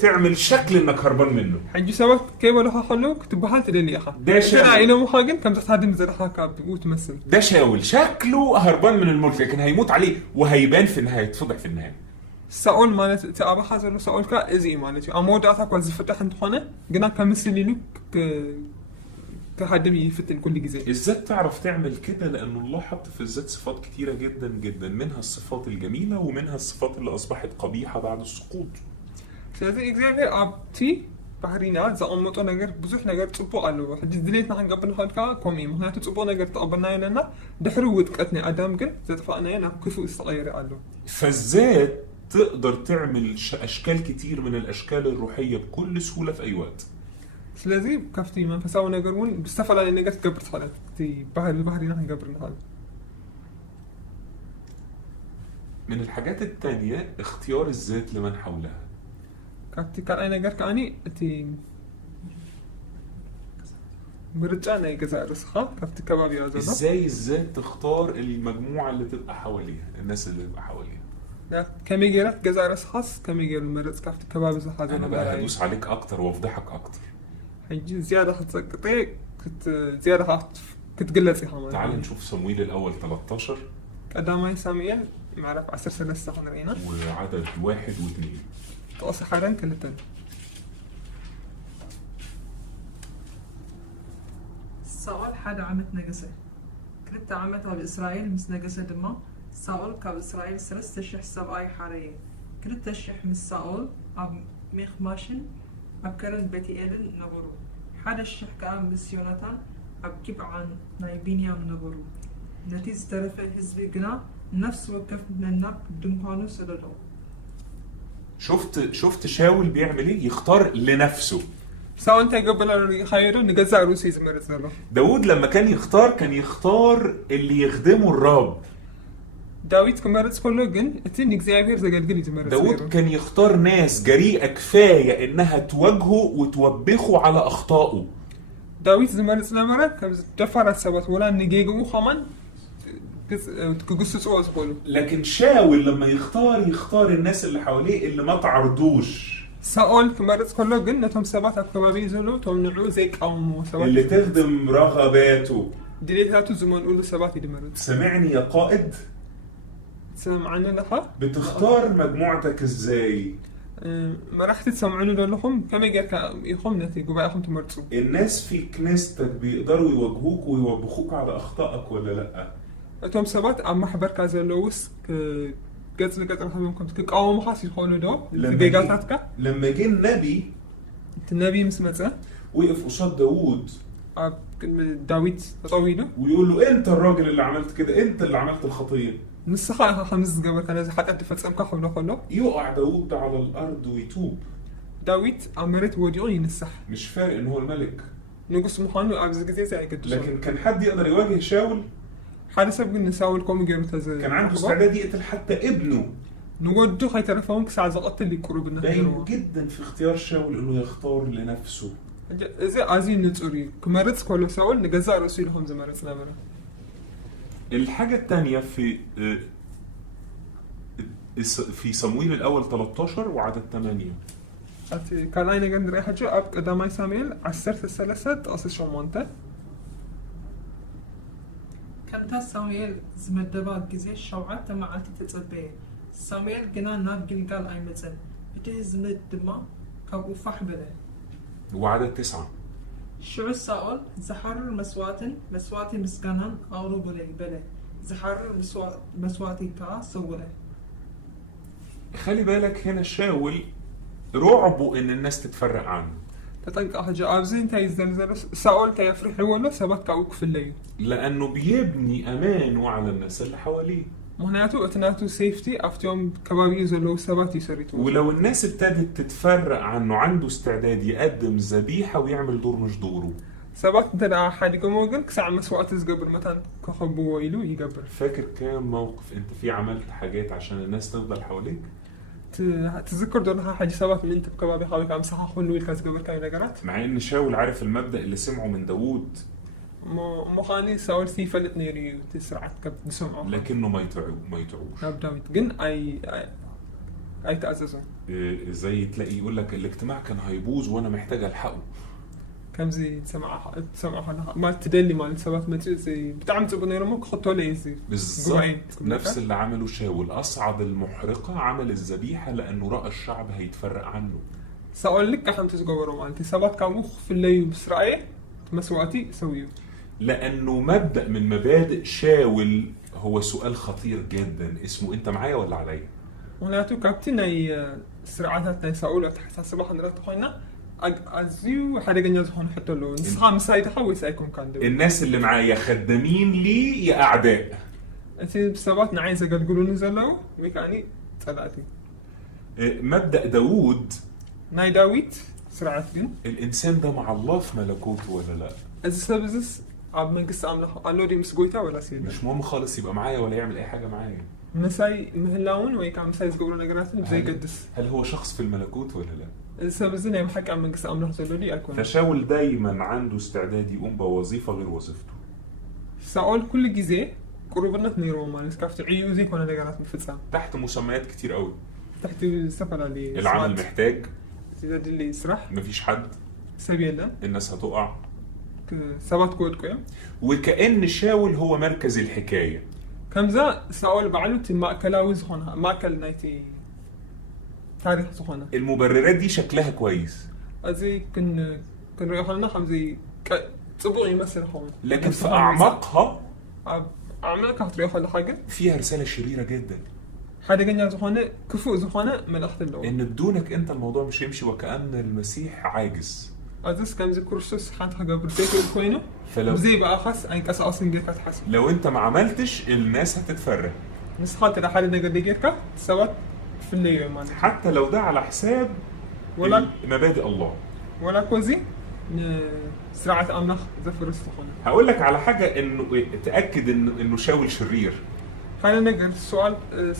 تعمل شكل انك هربان منه. حجي سبب كيف ولا خلوك تبقى حالتي للي اخا ده شاول الى مخاجن كم تحدد زي حاكا وتمثل ده شاول شكله هربان من الملك لكن هيموت عليه وهيبان في النهايه يتفضح في النهايه. سأول مالت تابع حاضر سأول كا ازي مالتي اموداتك وزفتح انت خونه قنا كمثل لك كحدم يفتن كل جزء. الذات تعرف تعمل كده لأن الله حط في الذات صفات كتيرة جدا جدا منها الصفات الجميلة ومنها الصفات اللي أصبحت قبيحة بعد السقوط. ስለዚህ እግዚአብሔር ኣብቲ ባህሪና ዘቐመጦ ነገር ብዙሕ ነገር ጽቡቕ ኣለዎ ሕጂ ድሌትና ክንገብር ንኽእል ከዓ ከምኡ እዩ ምክንያቱ ጽቡቕ ነገር ተቐበልናዮ ኣለና ድሕሪ ውድቀት ናይ ኣዳም ግን ዘጥፋእናዮ ናብ ክፉእ ዝተቐየረ ኣሎ فالذات تقدر تعمل أشكال كتير من الأشكال الروحية بكل سهولة في أي وقت. ስለዚህ ካብቲ መንፈሳዊ ነገር እውን ብዝተፈላለየ ነገር ትገብር ትኽእል እቲ ባህሪና ክንገብር ንኽእል። من الحاجات التانية اختيار الذات لمن حولها. ካብቲ ካልኣይ ነገር ከዓኒ እቲ ምርጫ ናይ ገዛ ርስኻ ካብቲ ከባቢያ ዘሎ ازاي الذات تختار المجموعة اللي تبقى حواليها الناس اللي تبقى حواليها. كمي جرات جزء راسخاص كمي جر المرض كافت كباب زحاز. أنا بقى هدوس عليك أكتر وأفضحك أكتر. حيجي زيادة هتسقطي كنت زيادة كتقلصي خمس. تعال نشوف صمويل الأول 13. قدامي سامية معرف 10 سنة سخن رينا. وعدد 1 و2. تقصي حالن كلتن. ساول حدا عمت نجسة. كنت عمتها بإسرائيل مس نجسة دما. ساول كاب إسرائيل سرست الشح سبعي حرية. كنت الشح مس ساول أب ميخ ماشن أبكرن بيتي إيدن نبرو. حدا الشح كاب مس يوناتان أب كبعان ناي بنيام نبرو. نتيجة طرف حزب جنا نفس وقف مننا دمقانو سددو. شفت شاول بيعمل ايه؟ يختار لنفسه. سواء انت قبل خيره نجزع روسي زمرت له. داود لما كان يختار اللي يخدمه الرب. داوود كمرت كله جن اتني اكزابير زغلغلي زمرت. داود كان يختار ناس جريئة كفاية انها تواجهه وتوبخه على اخطائه. داوود زمرت نمره كم دفرت سبت ولا نجيجو خمان كقصص واسبولو. لكن شاول لما يختار الناس اللي حواليه اللي ما تعرضوش. سأقول كمرت كله جنتهم سبات أكبابي زلوا تمنعوا زي قوم سبات اللي تخدم رغباته. دليلاتو زمان قولوا سبات يدمرت. سمعني يا قائد. سمعنا لها. بتختار مجموعتك ازاي؟ ما راح تسمعون لكم كما جاك يخم نتي قبائكم تمرتوا الناس في كنيستك بيقدروا يواجهوك ويوبخوك على اخطائك ولا لا؟ እቶም ሰባት ኣብ ማሕበርካ ዘለውስ ገጽ ንገጽ ንከምኩም ክቃወሙካ ሲኮኑ ዶ ገጋታትካ لما جه النبي እቲ ነቢ ምስ መፀ وقف قصاد داوود ኣብ ቅድሚ ዳዊት ተጠው ኢሉ ويقول له انت الراجل اللي عملت كده، انت اللي عملت الخطيه. ንስኻ ኢኻ ከምዚ ዝገበርካ ነዚ ሓጢኣት ዝፈፀምካ ክብሎ ከሎ يقع داوود على الارض ويتوب. ዳዊት ኣብ መሬት ወዲቑ ይንስሕ مش فارق ان هو الملك، ንጉስ ምዃኑ ኣብዚ ግዜ ዘይገድሶ لكن كان حد يقدر يواجه شاول؟ ሓደ ሰብ ግን ንሳውል ከምኡ ገይሩ كان عنده استعداد يقتل حتى ابنه. ንወዱ ከይተረፈውን ክሳዕ ዘቐትል ይቁርብነት باين ነይርዎ جدا في اختيار شاول انه يختار لنفسه. እዚ ኣዝዩ ንጹር እዩ ክመርፅ ከሎ ሳውል ንገዛእ ርእሱ ኢሉ ከም ዝመርፅ ነበረ الحاجة الثانية في صمويل الأول 13 وعدد 8. እቲ ካልኣይ ነገር ንሪኦ ሕጂ ኣብ ቀዳማይ ሳሙኤል 13 ጥቕሲ 8 ከምታ ሳሙኤል ዝመደባ ግዜ 7 መዓልቲ ተጸበየ ሳሙኤል ግና ናብ ግልጋል ኣይመፀን እቲ ህዝቢ ድማ ካብኡ ፋሕ በለ وعدد 9. ሽዑ ሳኦል ዝሓርር መስዋዕቲ ምስጋናን ኣቕርቡ በለ ዝሓርር መስዋዕቲ ከዓ ሰውረ خلي بالك هنا شاول رعبه ان الناس تتفرق عنه، ተጠንቀቕ ሕጂ ኣብዚ እንታይ ዝዘለዘለ ሳኦል እንታይ የፍርሕዎ ኣሎ ሰባት ካብኡ ክፍለዩ لانه بيبني امانه على الناس اللي حواليه. ምክንያቱ እቲ ናቱ ሴፍቲ ኣብቲኦም ከባቢኡ ዘለዉ ሰባት ይሰሪትዎ ولو الناس ابتدت تتفرق عنه عنده استعداد يقدم ذبيحة ويعمل دور مش دوره. ሰባት እንተ ደኣ ሓዲጎሞ ግን ክሳዕ መስዋዕቲ ዝገብር መታን ከኸብዎ ኢሉ ይገብር فاكر كام موقف انت فيه عملت حاجات عشان الناس تفضل حواليك؟ ትዝክር ዶለካ ሕጂ ሰባት ምንንቲ ከባቢኻ ወይ ከዓ ምሳኻ ክህሉ ኢልካ ዝገበርካዮ ነገራት مع ان شاول عارف المبدأ اللي سمعه من داوود ምዃኒ ሳውል ይፈልጥ ነይሩ እዩ እቲ ስርዓት ካብ ዝሰምዖ لكنه ما يطيعوش. ናብ ዳዊት ግን ኣይተኣዘዞም زي تلاقي يقول لك الاجتماع كان هيبوظ وانا محتاج الحقه. ከምዚ ትሰምዖ ከለካ ማለት ትደሊ ማለት ሰባት መፅኡ ብጣዕሚ ፅቡቅ ነይሮሞ ክኽተሉ እዩ እዚ بالظبط نفس اللي عمله شاول، أصعد المحرقة عمل الذبيحة لأنه رأى الشعب هيتفرق عنه. ሳኦል ልክ ከምቲ ዝገበሮ ማለት ሰባት ካብኡ ክፍለዩ ምስ ረኣየ መስዋዕቲ ሰውዩ لأنه مبدأ من مبادئ شاول هو سؤال خطير جدا اسمه أنت معايا ولا عليا؟ ምክንያቱ ካብቲ ናይ ስርዓታት ናይ ሳኦል ኣተሓሳስባ ክንረቱ ኮይና ኣዝዩ ሓደገኛ ዝኾነ ሕቶ ኣለዎ ንስኻ ምሳይ ዲኻ ወይስ ኣይኮንካ ንብል الناس اللي معايا خدامين لي يا أعداء؟ እቲ ሰባት ንዓይ ዘገልግሉኒ ዘለዉ ወይ ከዓኒ ፀላእቲ مبدأ داوود ናይ ዳዊት ስርዓት ግን الإنسان ده مع الله في ملكوته ولا لا؟ እዚ ሰብ እዚስ ኣብ መንግስቲ ኣምላኽ ኣሎ ዲ ምስ ጎይታ ወላ ሲል مش مهم خالص يبقى معايا ولا يعمل أي حاجة معايا. ምሳይ ምህላውን ወይ ከዓ ምሳይ ዝገብሩ ነገራትን ዘይገድስ هل هو شخص في الملكوت ولا لا؟ እዚ ሰብ እዚ ናይ ሓቂ ኣብ መንግስቲ ኣምላኽ ዘሎ ዲ ኣይኮነ فشاول دايما عنده استعداد يقوم بوظيفة غير وظيفته. ሳኦል ኩሉ ግዜ ቁርብነት ነይርዎ ማለት ካብቲ ዕዩ ዘይኮነ ነገራት ምፍፃም تحت مسميات كتير قوي. تحت ዝተፈላለዩ العمل محتاج، ዘድሊ ስራሕ مفيش حد، ሰብ የለን الناس هتقع. ሰባት ክወድቁ እዮም وكأن شاول هو مركز الحكاية. ከምዛ ሳኦል ባዕሉ እቲ ማእከላዊ ዝኾነ ማእከል ናይቲ ታሪክ ዝኾነ المبررات دي شكلها كويس እዚ ክንሪኦ ከለና ከምዚ ፅቡቅ ይመስል ኸውን لكن في أعماقها ኣብ ኣዕማቕካ ክትሪኦ ከለካ ግን فيها رسالة شريرة جدا ሓደገኛ ዝኾነ ክፉእ ዝኾነ መልእኽቲ ኣለዎ إن بدونك أنت الموضوع مش هيمشي وكأن المسيح عاجز. ኣዝስ ከምዚ ክርስቶስ ሓንቲ ክገብር ዘይክእል ኮይኑ ብዘይ በኣኻስ ኣይንቀሳቐስን ጌርካ ትሓስብ لو أنت ما عملتش الناس هتتفرق ንስኻ እንተ ሓደ ነገር ደጌርካ ሰባት ክፍለዩ እዮም ማለት حتى لو ده على حساب ولا مبادئ الله. ወላ ኮዚ ስርዓት ኣምላኽ ዘፍርስ ዝኾነ هقول لك على حاجة إنه تأكد إنه شاول شرير. ሓደ ነገር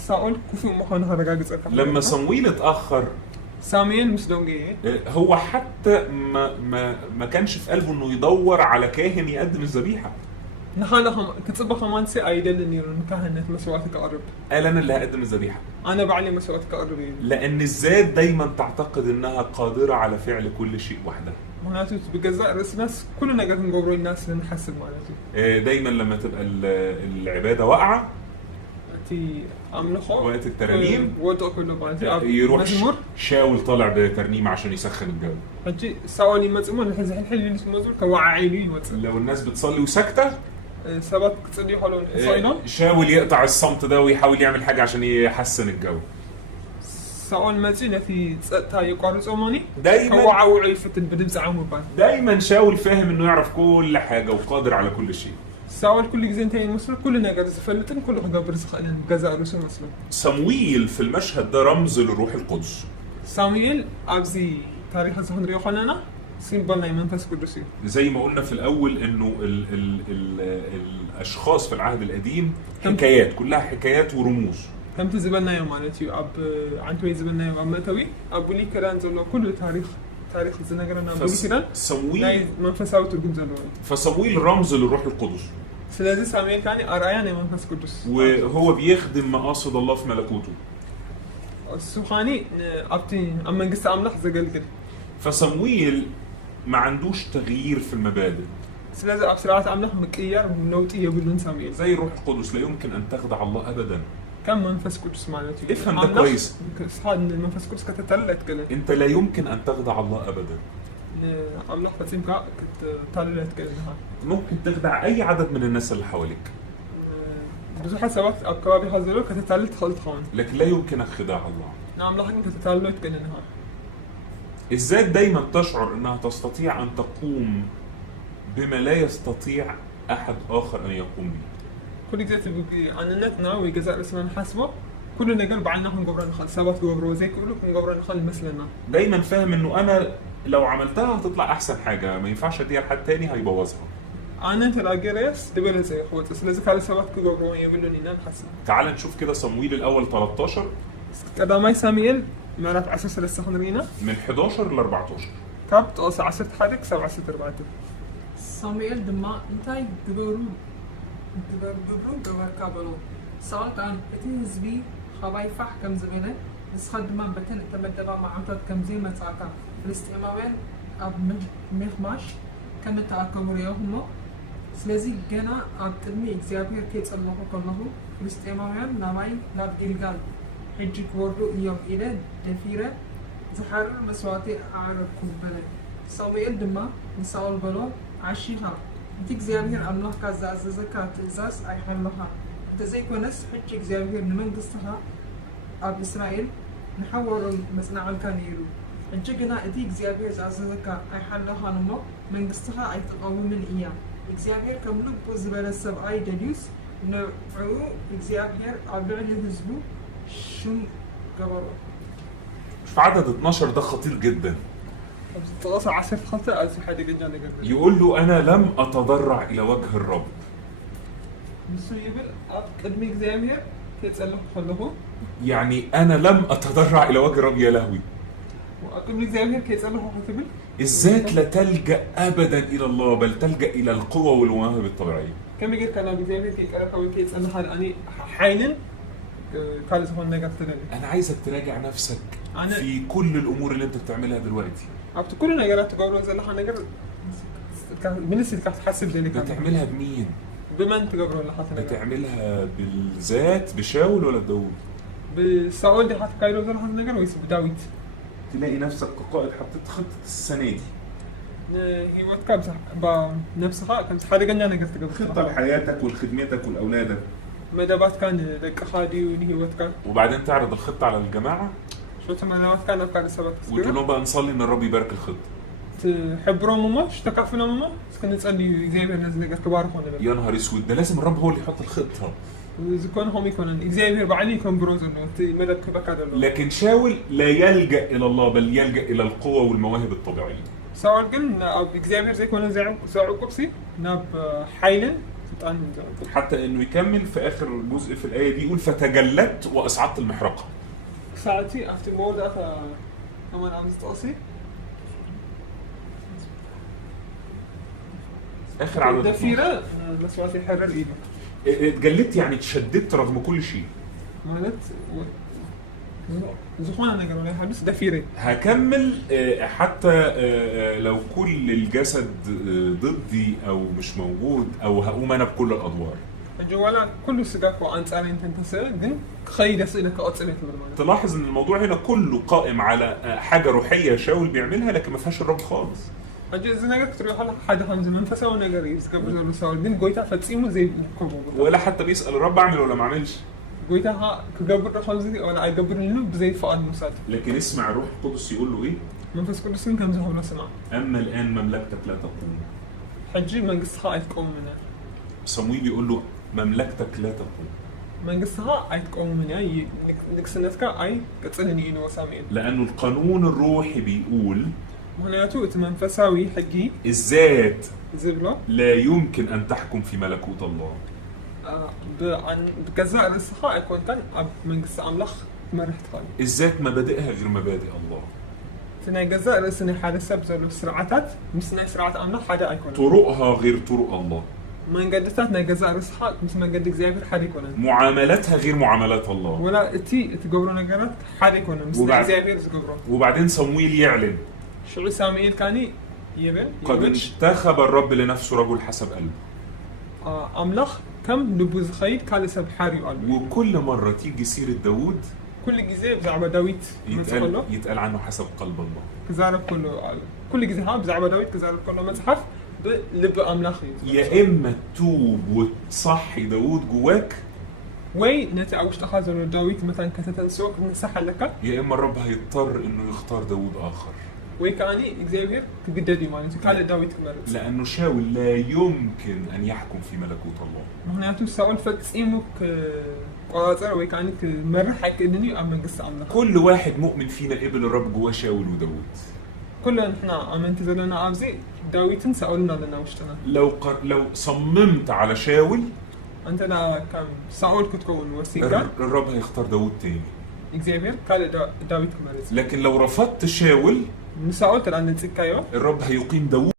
ሳኦል ክፉእ ምዃኑ ከረጋግፀካ لما صمويل اتأخر ሳሙኤል ምስ ደንገየ هو حتى ما كانش في قلبه إنه يدور على كاهن يقدم الذبيحة. ንኻነ ክፅበኻ ማንሲ ኣይደልን ነይሩ ንካህነት መስዋዕቲ ከቕርብ قال أنا اللي هقدم الذبيحة. ኣነ ባዕለይ መስዋዕቲ ከቕርብ እዩ لأن الذات دايما تعتقد إنها قادرة على فعل كل شيء وحدها. ምክንያቱ ብገዛእ ርእስናስ ኩሉ ነገር ክንገብሮ ኢና ስለንሓስብ ማለት እዩ دايما لما تبقى العبادة واقعة እቲ نتي أملخه وقت الترانيم وقت كله بعد يروح مزمور شاول طالع بترنيمة عشان يسخن الجو. هجي ساولي مزمور الحل اللي اسمه مزمور كوعيلي وصل لو الناس بتصلي وساكتة سبب تصلي حلو صاينا شاول يقطع الصمت ده ويحاول يعمل حاجة عشان يحسن الجو. ساول مزي نتي تاي قارص أماني دايما كوعوعي فتن بدبز عمو دايما شاول فاهم انه يعرف كل حاجة وقادر على كل شيء. ساول كل جزء انتهي مسلم كل نجار زفلتن كل خجابر سخان جزاء رسول مسلم. صمويل في المشهد ده رمز للروح القدس. صمويل أبزي تاريخ زهن ريوحنا سيمبل منفس قدسي. زي ما قلنا في الأول إنه ال الأشخاص في العهد القديم حكايات كلها حكايات ورموز. كم تزبلنا يوم مالتي عنتوي زبلنا يوم متوي أبو لي كران زلوا كل تاريخ الزنجرنا أبو لي كران. صمويل منفساوي ترجم زلوا. فصمويل رمز للروح القدس. سلازي صمويل كاني أرأياني منفس قدس. وهو بيخدم مقاصد الله في ملكوته. السوخاني أبتي أما نجست أملح زجل كده. فصمويل ما عندوش تغيير في المبادئ. سلازي أبصرات أملح مكير ونوتي يقولون صمويل. زي الروح القدس لا يمكن أن تخدع الله أبدا. كم منفس قدس مالتي؟ افهم ده كويس. صحاد المنفس قدس كتتلت كده. أنت لا يمكن أن تخدع الله أبدا. أملح فتيم كا كتتلت كده. ممكن تخدع أي عدد من الناس اللي حواليك. بزو حسابات أبكاري هذلو كتتلت خلط خان. لكن لا يمكن خداع الله. نعم لحن كتتلت كده نها. الذات دايما تشعر أنها تستطيع أن تقوم بما لا يستطيع أحد آخر أن يقوم به. كل جزء تبقي عن النت ناوي جزاء رسمنا حسبه كل نقل بعنا هم قبرنا خال سبات قبروا زي كله هم قبرنا خال مثلنا. دايما فاهم إنه أنا لو عملتها هتطلع أحسن حاجة ما ينفعش أديها لحد تاني هيبوظها. أنا أنت الأجريس دبل زي أخوات بس لازم كله سبات قبروا يبلوني نان حسن. تعال نشوف كده صمويل الأول 13 كذا ما يساميل مرات عساس السخنرينا من 11 ل 14. كابت أو عسرت حدك 7 6 4. صمويل دما انتي جبرو جبر كابلو سؤال كان اتنين زبي خباي فح كم زبينة نسخد ما بتن تمدبا مع عمتات كم زي ما تعاكا الاستعماوين أب مخماش كم تعاكموا ريوهما سلازي جنا أب تدمي إكزيابير كيت الله كله الاستعماوين ناماي لاب ديلغال حجك وردو يوم إلى دفيرة زحر مسواتي أعرف كوبلة صوميل دما نسأل بلو عشيها انت እግዚአብሔር አምላክ ካዘዘ ትእዛዝ አይሐለها انت زي كونس حج እግዚአብሔር ንመንግስትها ኣብ እስራኤል ንሐወሮ መጽናዕን ካን ይሩ እንጅግና እቲ እግዚአብሔር ዘአዘዘካ አይሐለها ንሞ መንግስትها አይተቃወምን እያ እግዚአብሔር ከም ልቡ ዝበለ ሰብኣይ ደልዩስ ንዕኡ እግዚአብሔር ኣብ ልዕሊ ህዝቡ ሽም ገበሮ. في عدد 12 ده خطير جدا. تقص عسر خلطة أزو حد جدا نقدر. يقول له أنا لم أتضرع إلى وجه الرب. مسوي قدمي إكزامير تسأله خلوه. يعني أنا لم أتضرع إلى وجه الرب يا لهوي. وقدمي إكزامير كيسأله خطبل. الذات لا تلجأ أبدا إلى الله بل تلجأ إلى القوة والمواهب الطبيعية. كم يجي كان إكزامير كيسأله كوي كيسأله حال أني حينن قال زمان نجح تلاقي. أنا عايزك تراجع نفسك في كل الأمور اللي أنت بتعملها دلوقتي. أبت كل نجارات تجاوب زي اللي حنجر من السيد كاس تحسب ذلك. بتعملها بمين؟ بمن تجاوب ولا حتى بتعملها بالذات بشاول ولا بداود؟ بساول دي حتى كايرو زي اللي حنجر ويس بداود. تلاقي نفسك كقائد حطيت خطة السنة دي. هي كم صح بنفسها كم حاجة جنّا نجار تجاوب. خطة لحياتك ولخدمتك ولأولادك. مدابات كان لك خادي ونهي وتكان. وبعدين تعرض الخطة على الجماعة. شو تمنى كان السبب وتقول لهم بقى نصلي ان الرب يبارك الخطه. تحبرون ماما اشتكفنا ماما بس كنا نسالني زي ما الناس اللي كبار هون. يا نهار اسود ده لازم الرب هو اللي يحط الخطه. واذا كان هم يكون اكزامير بعلي يكون بروز انه مدد كبك هذا. لكن شاول لا يلجا الى الله بل يلجا الى القوه والمواهب الطبيعيه. سواء قلنا اكزامير زي كنا زعو قبسي ناب حيلا حتى انه يكمل في اخر جزء في الايه دي يقول فتجلت واصعدت المحرقه. ساعتي after more that كمان عم تقصي اخر عدد دفيرة مسواتي حرر ايدك اتجلدت يعني تشددت رغم كل شيء مالت زخوان انا قالوا لي بس دفيرة هكمل حتى لو كل الجسد ضدي او مش موجود او هقوم انا بكل الادوار. ሕጂ ዋላ ኩሉ ስጋኮ ኣንጻሪ እንተንተስእ ግን ክኸይድ የስእለካ ቅፅል ትብል ማለት تلاحظ ان الموضوع هنا كله قائم على حاجه روحيه شاول بيعملها لكن ما فيهاش الرب خالص. ሕጂ እዚ ነገር ክትሪኦ ከለካ ሓደ ከምዚ መንፈሳዊ ነገር እዩ ዝገብር ዘሎ ሳውል ግን ጎይታ ፈፂሙ ዘይከቦ ولا حتى بيسال الرب اعمل ولا ما اعملش. ጎይታ ክገብር ዶ ከምዚ ወላ ኣይገብርን ኢሉ ብዘይፈቃድ ምውሳድ لكن اسمع الروح القدس يقول له ايه؟ መንፈስ ቅዱስ ግን ከምዚ ክብሎ ስማዕ اما الان مملكتك لا تقوم. ሕጂ መንግስትኻ ኣይትቆምምን እያ صمويل يقول له مملكتك لا تقوم መንግስትኻ ኣይትቆምምን እያ ንግስነትካ ኣይ ቅፅልን እዩ ንዎ ሳሙኤል لانه القانون الروحي بيقول ምክንያቱ እቲ መንፈሳዊ ሕጊ الذات ዝብሎ لا يمكن ان تحكم في ملكوت الله. ብገዛእ ርእስኻ ኣይኮንካን ኣብ መንግስቲ ኣምላኽ ትመርሕ ትኽእል الذات مبادئها غير مبادئ الله. እቲ ናይ ገዛእ ርእሲ ናይ ሓደ ሰብ ዘሎ ስርዓታት ምስ ናይ ስርዓት ኣምላኽ ሓደ ኣይኮነን طرقها غير طرق الله. መንገድታት ናይ ገዛእ ርእስኻ ምስ መንገዲ እግዚኣብሔር ሓደ ኣይኮነን معاملاتها غير معاملات الله. ወላ እቲ እትገብሮ ነገራት ሓደ ኣይኮነን ምስ ናይ እግዚኣብሔር ዝገብሮ وبعدين صمويل يعلن ሽዑ ሳሙኤል ካኒ ይብል قد انتخب الرب لنفسه رجل حسب قلبه. ኣምላኽ ከም ልቡ ዝኸይድ ካልእ ሰብ ሓርዩ ኣሎ وكل مرة تيجي سيرة داود ኩሉ ግዜ ብዛዕባ ዳዊት መፅእ ከሎ يتقال عنه حسب قلب الله. ክዛረብ ከሎ ኩሉ ግዜ ها ብዛዕባ ዳዊት ክዛረብ ከሎ መፅሓፍ ብልቢ ኣምላኽ እዩ يا إما تتوب وتصحي داود جواك ወይ ነቲ ኣብ ውሽጥኻ ዘሎ ዳዊት መታን ከተተንስኦ ክትንሳሕ ኣለካ يا إما الرب هيضطر إنه يختار داود آخر. ወይ ከዓኒ እግዚኣብሔር ክግደድ እዩ ማለት እዩ ካልእ ዳዊት ክመርፅ لأنه شاول لا يمكن أن يحكم في ملكوت الله. ምክንያቱ ሳኦል ፈፂሙ ክቆፃፀር ወይ ከዓኒ ክመርሕ ኣይክእልን እዩ ኣብ መንግስቲ ኣምላኽ كل واحد مؤمن فينا قبل الرب جواه شاول وداود. ኩሉ ንሕና ኣመንቲ ዘለና ኣብዚ ዳዊትን ሳኦልን ኣለና ውሽጥና لو صممت على شاول እንተና ከም ሳኦል ክትከውን ወሲካ الرب هيختار داود تاني. እግዚኣብሔር ካልእ ዳዊት ክመርፅ لكن لو رفضت شاول ንሳኦል ተላ ንፅካዮ الرب هيقيم داود